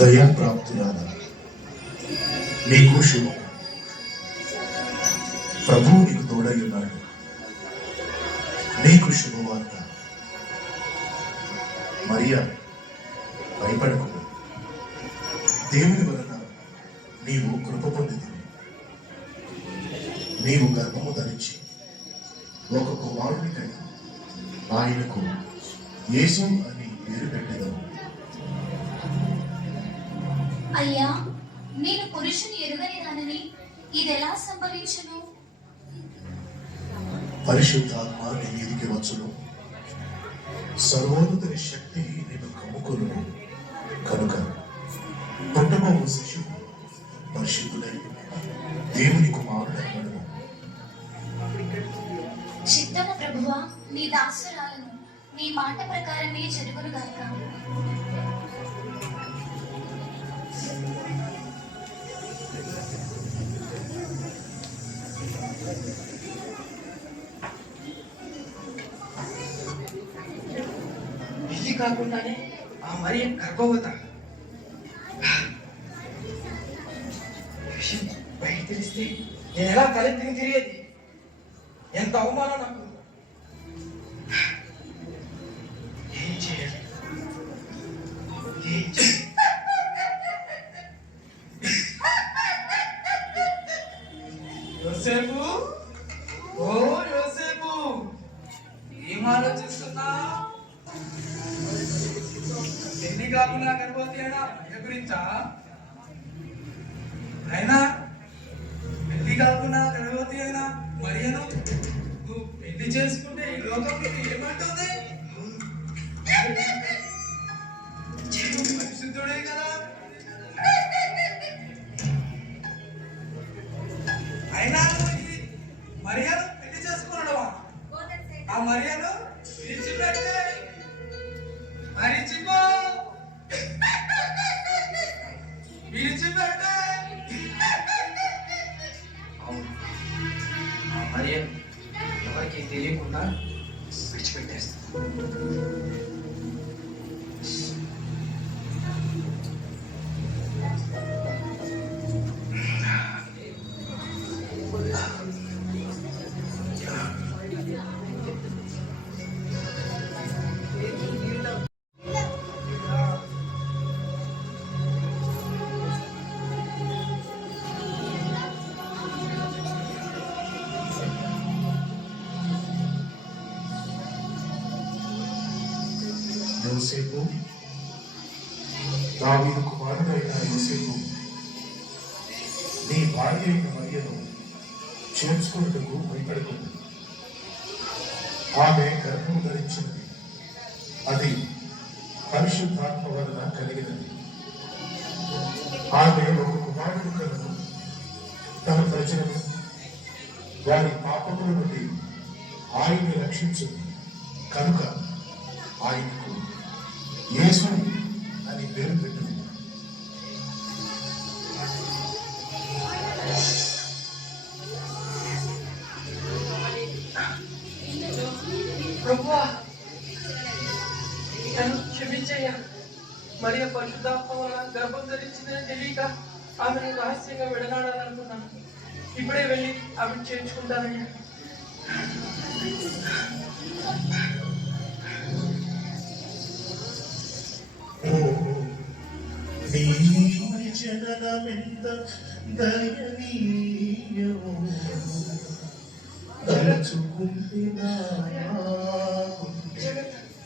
దయా ప్రాప్తురాల నీకు శుభం. ప్రభువు నీకు తోడై ఉన్నాడు. నీకు శుభవార్త. మరియా, భయపడకు. దేవుని వలన నీవు కృప పొందితివి. నీవు గర్భము ధరించి ఒక కుమారుని కని ఆయనకు యేసు అని పేరు పెట్టెదవు. అయ్యా, నేను పురుషుని ఎరుగని దానిని ఇదెలా సంభవించును? పరిశుద్ధాత్మ నీ మీదికి వచ్చును. సర్వోన్నతుని శక్తి నేను కమ్ముకొను. కనుక పుట్టబోవు శిశువు పరిశుద్ధుడై దేవుని కుమారుడైనను. చిత్తము ప్రభువా, నీ దాసురాలను నీ మాట ప్రకారమే జరుగును గాక. ఇది కాకుండానే ఆ మరి గర్భవత బయట తెలిస్తే నేను ఎలా తలెత్తిని తిరిగేది? ఎంత అవమానం నాకు! ఏం చేయాలి? యోసేపు, ఓ యోసేపు, ఏం ఆలోచిస్తున్నా? ఎన్ని కాకుండా గర్భవతి అయినా గురించా? అయినా పెళ్లి కాకుండా గర్భవతి అయినా మరియను నువ్వు పెళ్లి చేసుకుంటే ఈ లోకం ఏమంటుంది? పరిశుద్ధుడే కదా. అయినా మరియను పెళ్లి చేసుకున్నాడవా? ఆ మరియను విడిచిపెట్టే మరిచిపో, విడిచిపెట్టే. మరి ఎవరికి తెలియకుండా విడిచిపెట్టేస్తా. యోసేపు, దావీదు కుమారుడైన యోసేపు, నీ భార్య అయిన మరియను చేర్చుకున్నట్టుకు భయపడుకుంది. ఆమె గర్భము ధరించినది. అది పరిశుద్ధాత్మ వలన కలిగినది. ఆమె ఒక కుమారుడు కలను. తన ప్రజలను వారి పాపముల నుండి ఆయన్ని రక్షించింది. కనుక ఆయనకు యేసు అని పేరు పెట్టింది. ప్రభువా, నన్ను క్షమించయ్యా. మరి పరిశుద్ధాత్మ వలన గర్భం ధరించిందని తెలియక ఆమెను రహస్యంగా విడనాడాలనుకున్నాను. ఇప్పుడే వెళ్ళి ఆమెను చేర్చుకుంటానయ్యా. జననమెంత దయనీయమో తలచుకుంటే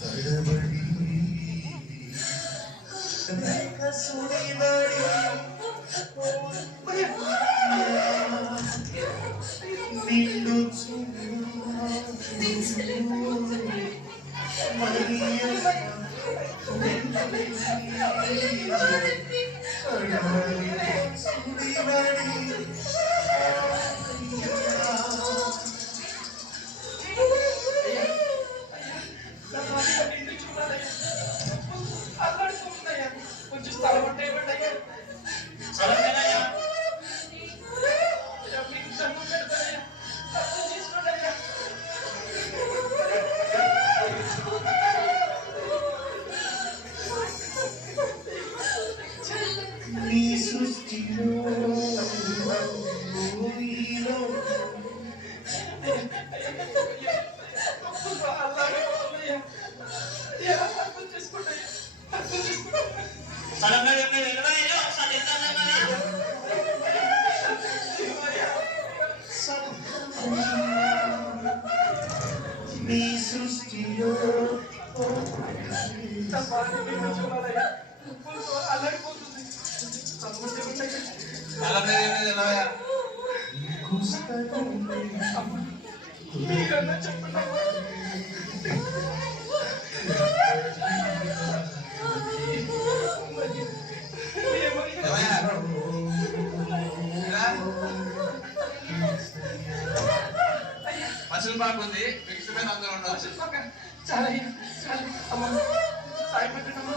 తడబడి నిన్ను కొంచెం స్థలం అంటే ఇవ్వండి అయ్యా. బాగా నీళ్ళు చూడాలయ్యా అల్లడిపోతుంది తమ్ముడు మీకన్నా చెప్పండి మనుషులు బాగుంది ఫిక్స్ మీద అందరూ ఉండాలి చాలా చాలా అమ్మ సాయి పెట్టమ్మా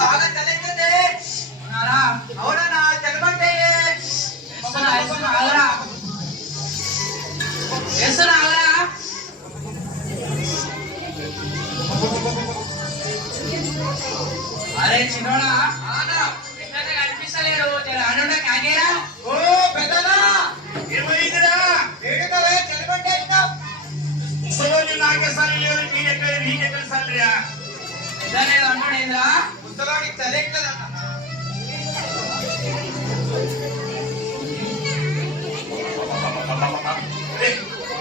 బాగా చదివింది అవునా చదవండి అరే చిన్నోడా ఎట్లా కనిపిస్తలేడు ఆడుండ కాకేరా ఓ పెద్దనా ఏమైందిరా ఏడుకలే చదవండి ముసలోని నాకే సారి లేదు నీకెక్కడ సారిరా లేదు అంటుడేంద్రా ముసలోనికి చదివిందన్న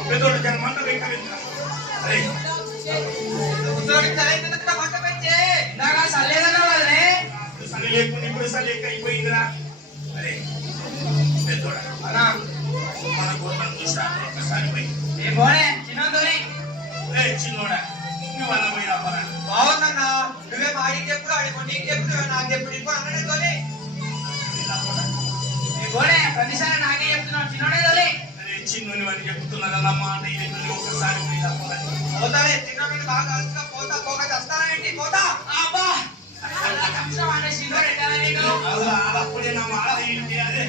పెద్దోడు జర మంట వెంకరించరా అరే ముసలోనికి చదివిందన్న మంట పెంచే ఇందాక సల్లేదన్నా కదనే సరి లేకుండా ఇప్పుడు సరి లేక అయిపోయిందిరా అరే పెద్దోడా అన్నా మన గోత్రం చూసా ఒకసారి పోయి ఏ పోనే చిన్నోని చిన్నోడా నువ్వు అన్న పోయి రాపరా బాగుందన్నా నువ్వే ఆడికి ఎప్పుడు ఆడిపో నీకు ఎప్పుడు నాకు ఎప్పుడు ఇంకో అన్ననే ఏ పోనే ప్రతిసారి నాకే చెప్తున్నావు చిన్నోడే తోలి అరే చిన్నోని వాడిని చెప్తున్నదమ్మా అంటే ఒకసారి పోయి రాపరా పోతానే తిన్నప్పుడు బాగా అలసిగా పోతా పోగా చేస్తానండి పోతా అబ్బా అంటే చిన్నోడు ఎట్లా నీకు అప్పుడే నా మాట ఏంటి అదే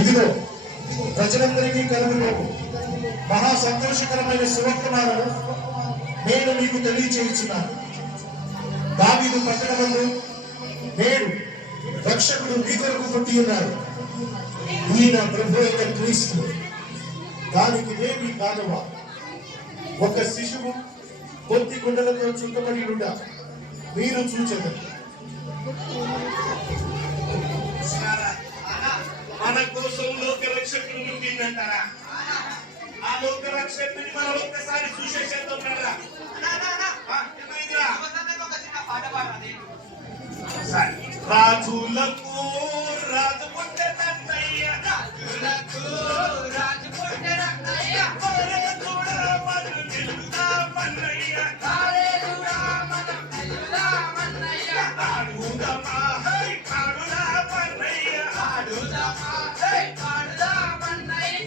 ఇదిగో ప్రజలందరికీ కలుగును మహా సంతోషకరమైన శుభవర్తమానం నేను మీకు తెలియచేస్తున్నాను. దావీదు పట్టణమందు నేడు రక్షకుడు మీ కొరకు పుట్టి ఉన్నారు. ఈయన ప్రభు అయిన క్రీస్తు. దానికి ఏమి కాదవా ఒక శిశువు కొద్ది గుండెలతో చుట్టబడి ఉండ మీరు చూచెదరు. మన కోసం లోక రక్షకుడు పుట్టిందంటారా? ఆ లోక రక్షకుడిని మనం ఒక్కసారి చూసేసేద్దాం కదా. ఏమైందిరా? ఒక చిన్న పాట పాడాలి రాజులకు రాజు పుట్టెనన్నయ్య, రాజులకు రాజు పుట్టెనన్నయ్య, మనం నిలుదామన్నయ్య, నిలుదామన్నయ్య, ఆడుదామా హై ఆడుదామన్నయ్య, ఆడుదామా హే ఆడుదామన్నయ్య.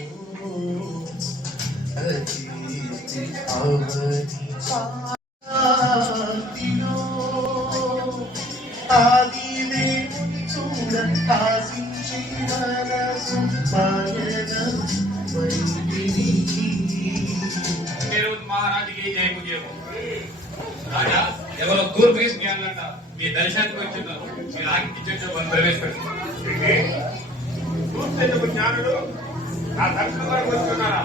ఆది దేవుని చూడ ఆశించి మనసు మాయన వైదిని. మహారాజుకి జయ జయ రాజా ఎవరో తూర్పు తీసుకున్నారంట మీ దర్శనానికి వచ్చిన్నారు మీరు ఆగి కిచెన్ మనం ప్రవేశపెడుతున్నారు చూస్తేందుకు జ్ఞానుడు ఆ దర్శనం వరకు వస్తున్నారా?